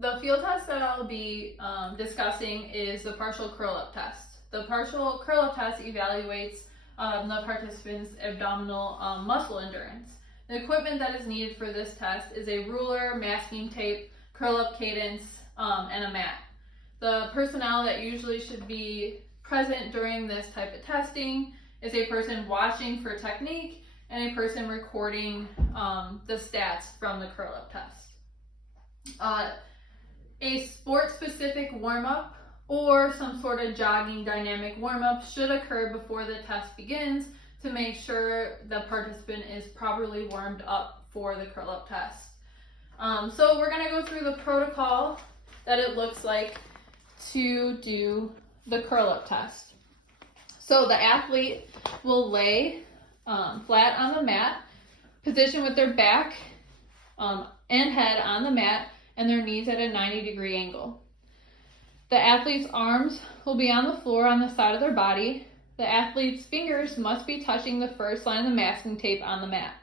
The field test that I'll be discussing is the partial curl-up test. The partial curl-up test evaluates the participant's abdominal muscle endurance. The equipment that is needed for this test is a ruler, masking tape, curl-up cadence, and a mat. The personnel that usually should be present during this type of testing is a person watching for technique and a person recording the stats from the curl-up test. A sport-specific warm-up or some sort of jogging dynamic warm-up should occur before the test begins to make sure the participant is properly warmed up for the curl-up test. So we're going to go through the protocol that it looks like to do the curl-up test. So the athlete will lay flat on the mat, position with their back and head on the mat and their knees at a 90-degree angle. The athlete's arms will be on the floor on the side of their body. The athlete's fingers must be touching the first line of the masking tape on the mat.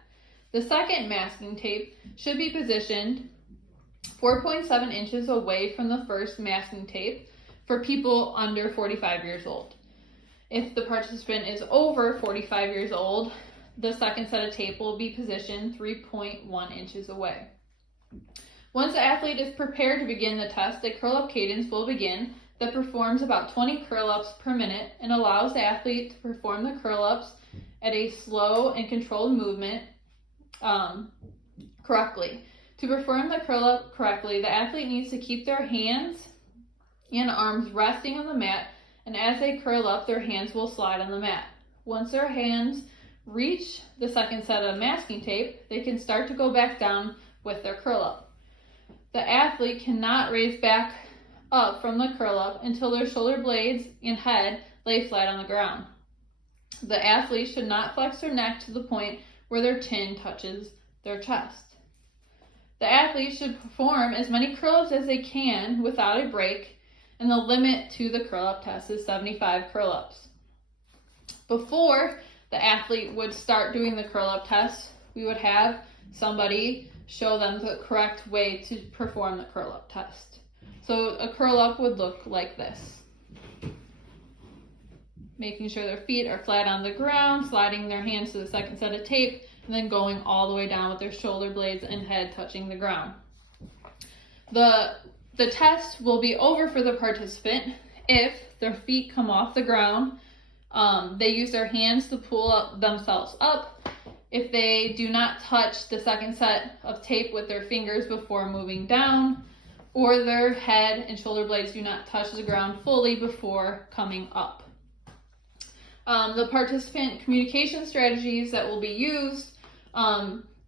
The second masking tape should be positioned 4.7 inches away from the first masking tape for people under 45 years old. If the participant is over 45 years old, the second set of tape will be positioned 3.1 inches away. Once the athlete is prepared to begin the test, a curl-up cadence will begin that performs about 20 curl-ups per minute and allows the athlete to perform the curl-ups at a slow and controlled movement correctly. To perform the curl-up correctly, the athlete needs to keep their hands and arms resting on the mat, and as they curl up, their hands will slide on the mat. Once their hands reach the second set of masking tape, they can start to go back down with their curl-up. The athlete cannot raise back up from the curl-up until their shoulder blades and head lay flat on the ground. The athlete should not flex their neck to the point where their chin touches their chest. The athlete should perform as many curl-ups as they can without a break, and the limit to the curl-up test is 75 curl-ups. Before the athlete would start doing the curl-up test, we would have somebody show them the correct way to perform the curl-up test. So a curl-up would look like this. Making sure their feet are flat on the ground, sliding their hands to the second set of tape, and then going all the way down with their shoulder blades and head touching the ground. The test will be over for the participant if their feet come off the ground, they use their hands to pull themselves up, if they do not touch the second set of tape with their fingers before moving down, or their head and shoulder blades do not touch the ground fully before coming up. The participant communication strategies that will be used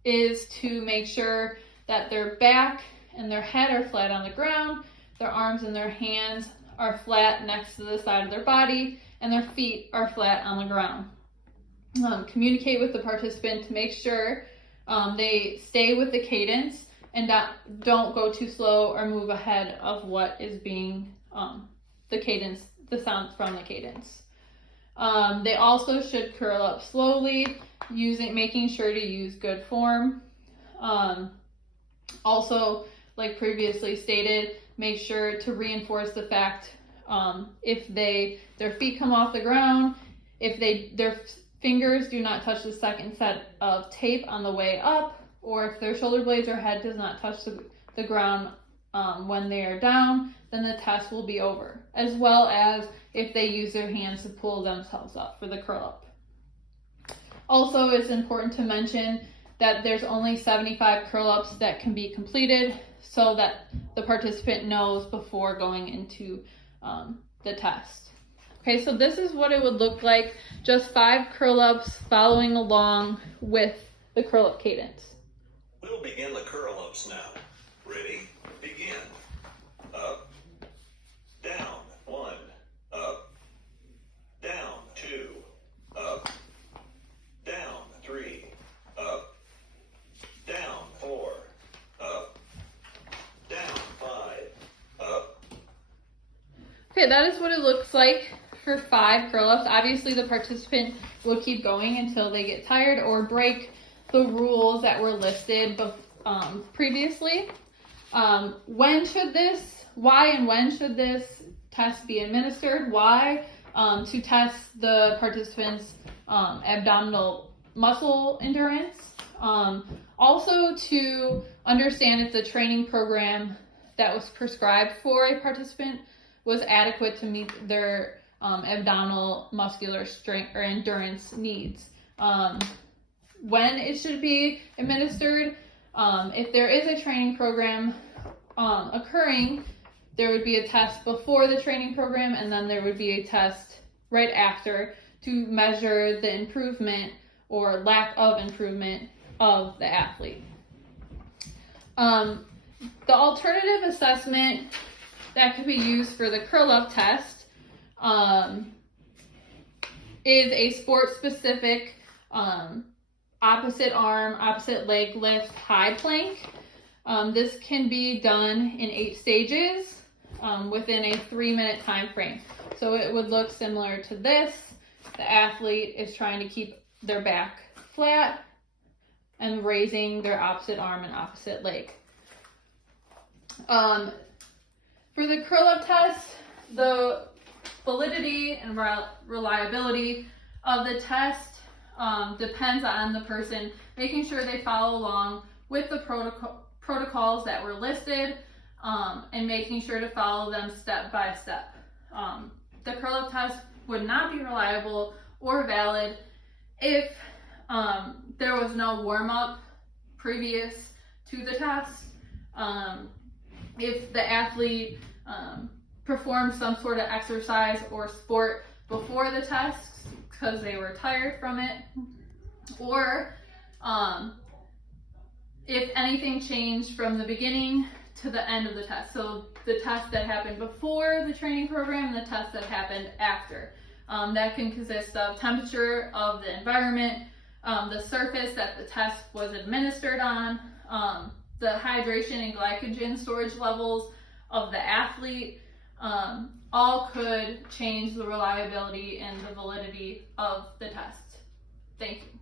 is to make sure that their back and their head are flat on the ground, their arms and their hands are flat next to the side of their body, and their feet are flat on the ground. Communicate with the participant to make sure they stay with the cadence and don't go too slow or move ahead of what is being the cadence, the sound from the cadence. They also should curl up slowly, making sure to use good form. Also, like previously stated, make sure to reinforce the fact if their feet come off the ground, if their fingers do not touch the second set of tape on the way up, or if their shoulder blades or head does not touch the ground when they are down, then the test will be over, as well as if they use their hands to pull themselves up for the curl up. Also, it's important to mention that there's only 75 curl ups that can be completed so that the participant knows before going into the test. Okay, so this is what it would look like, just 5 curl-ups following along with the curl-up cadence. We'll begin the curl-ups now. Ready? Begin. Up, down, 1, up, down, 2, up, down, 3, up, down, 4, up, down, 5, up. Okay, that is what it looks like for 5 curl-ups. Obviously, the participant will keep going until they get tired or break the rules that were listed previously. Why and when should this test be administered? Why? To test the participants' abdominal muscle endurance. Also to understand if the training program that was prescribed for a participant was adequate to meet their abdominal muscular strength or endurance needs. When it should be administered, if there is a training program occurring, there would be a test before the training program, and then there would be a test right after to measure the improvement or lack of improvement of the athlete. The alternative assessment that could be used for the curl up test is a sport-specific opposite arm, opposite leg lift high plank. This can be done in 8 stages within a 3-minute time frame. So it would look similar to this. The athlete is trying to keep their back flat and raising their opposite arm and opposite leg. For the curl up test, the validity and reliability of the test depends on the person making sure they follow along with the protocols that were listed and making sure to follow them step by step. The curl up test would not be reliable or valid if there was no warm up previous to the test. If the athlete performed some sort of exercise or sport before the test because they were tired from it, or if anything changed from the beginning to the end of the test. So the test that happened before the training program and the test that happened after. That can consist of temperature of the environment, the surface that the test was administered on, the hydration and glycogen storage levels of the athlete. All could change the reliability and the validity of the test. Thank you.